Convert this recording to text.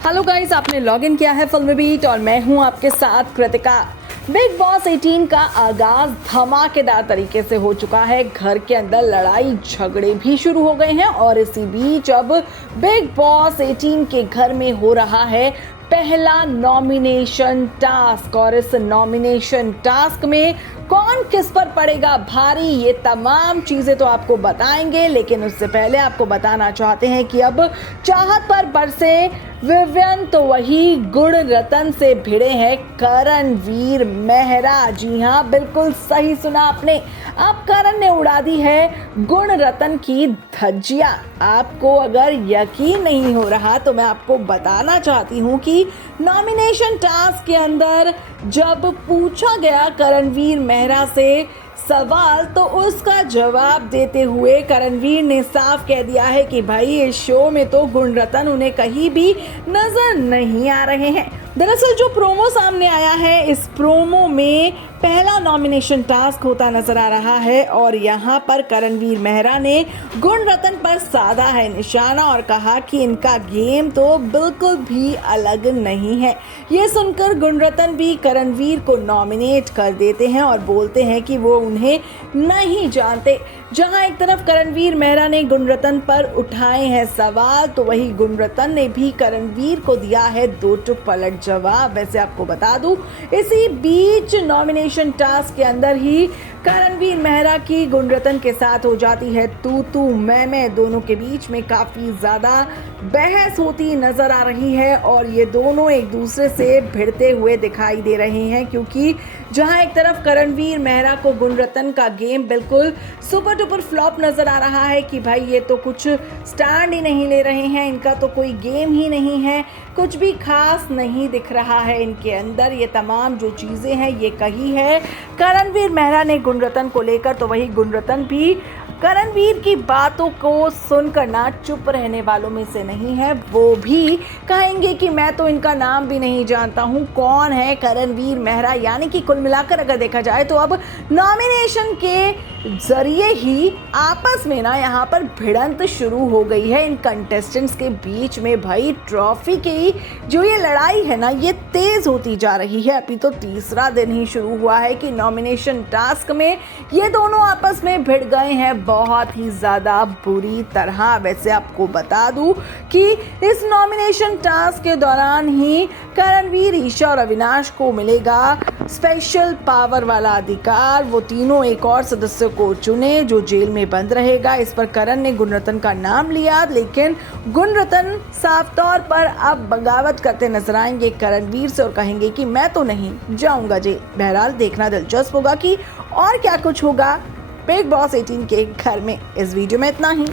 Hello guys, आपने log in किया है फिल्मी बीट और मैं हूं आपके साथ कृतिका। बिग बॉस 18 का आगाज धमाकेदार तरीके से हो चुका है। घर के अंदर लड़ाई झगड़े भी शुरू हो गए हैं और इसी बीच अब बिग बॉस 18 के घर में हो रहा है पहला नॉमिनेशन टास्क। और इस नॉमिनेशन टास्क में कौन किस पर पड़ेगा भारी, ये तमाम चीजें तो आपको बताएंगे, लेकिन उससे पहले आपको बताना चाहते हैं कि अब चाहत पर बरसे विवियन तो वही गुण रतन से भिड़े हैं करणवीर मेहरा। जी हाँ, बिल्कुल सही सुना आपने। अब करण ने उड़ा दी है गुण रतन की धज्जियां। आपको अगर यकीन नहीं हो रहा तो मैं आपको बताना चाहती हूँ कि नॉमिनेशन टास्क के अंदर जब पूछा गया करणवीर मेहरा से सवाल, तो उसका जवाब देते हुए करणवीर ने साफ कह दिया है कि भाई इस शो में तो गुणरतन उन्हें कहीं भी नजर नहीं आ रहे हैं। दरअसल जो प्रोमो सामने आया है, इस प्रोमो में पहला नॉमिनेशन टास्क होता नजर आ रहा है और यहाँ पर करणवीर मेहरा ने गुणरतन पर साधा है निशाना और कहा कि इनका गेम तो बिल्कुल भी अलग नहीं है। ये सुनकर गुणरतन भी करणवीर को नॉमिनेट कर देते हैं और बोलते हैं कि वो उन्हें नहीं जानते। जहां एक तरफ करणवीर मेहरा ने गुणरतन पर उठाए हैं सवाल, तो वही गुणरतन ने भी करणवीर को दिया है दो टुक पलट जवाब। वैसे आपको बता दूं, इसी बीच नॉमिनेशन टास्क के अंदर ही करणवीर मेहरा की गुणरतन के साथ हो जाती है तू मैं दोनों के बीच में काफी ज्यादा बहस होती नजर आ रही है और ये दोनों एक दूसरे से भिड़ते हुए दिखाई दे रहे हैं, क्योंकि जहां एक तरफ करणवीर मेहरा को गुणरतन का गेम बिल्कुल सुपर डुपर फ्लॉप नजर आ रहा है कि भाई ये तो कुछ स्टैंड ही नहीं ले रहे हैं, इनका तो कोई गेम ही नहीं है, कुछ भी खास नहीं दिख रहा है इनके अंदर। ये तमाम जो चीज़ें हैं ये कही है करणवीर मेहरा ने गुणरतन को लेकर, तो वही गुणरतन भी करणवीर की बातों को सुनकर ना चुप रहने वालों में से नहीं है। वो भी कहेंगे कि मैं तो इनका नाम भी नहीं जानता हूँ, कौन है करणवीर मेहरा। यानी कि कुल मिलाकर अगर देखा जाए तो अब नॉमिनेशन के जरिए ही आपस में ना यहाँ पर भिड़ंत शुरू हो गई है इन कंटेस्टेंट्स के बीच में। भाई ट्रॉफी की जो ये लड़ाई है ना, ये तेज होती जा रही है। अभी तो तीसरा दिन ही शुरू हुआ है कि नॉमिनेशन टास्क में ये दोनों आपस में भिड़ गए हैं बहुत ही ज़्यादा बुरी तरह। वैसे आपको बता दूं कि इस नॉमिनेशन टास्क के दौरान ही करणवीर, ईशा और अविनाश को मिलेगा स्पेशल पावर वाला अधिकार। वो तीनों एक और सदस्य को चुने जो जेल में बंद रहेगा। इस पर करण ने गुणरतन का नाम लिया, लेकिन गुणरतन साफ तौर पर अब बगावत करते नजर आएंगे करणवीर से और कहेंगे कि मैं तो नहीं जाऊंगा जेल। बहरहाल देखना दिलचस्प होगा कि और क्या कुछ होगा बिग बॉस 18 के घर में। इस वीडियो में इतना ही।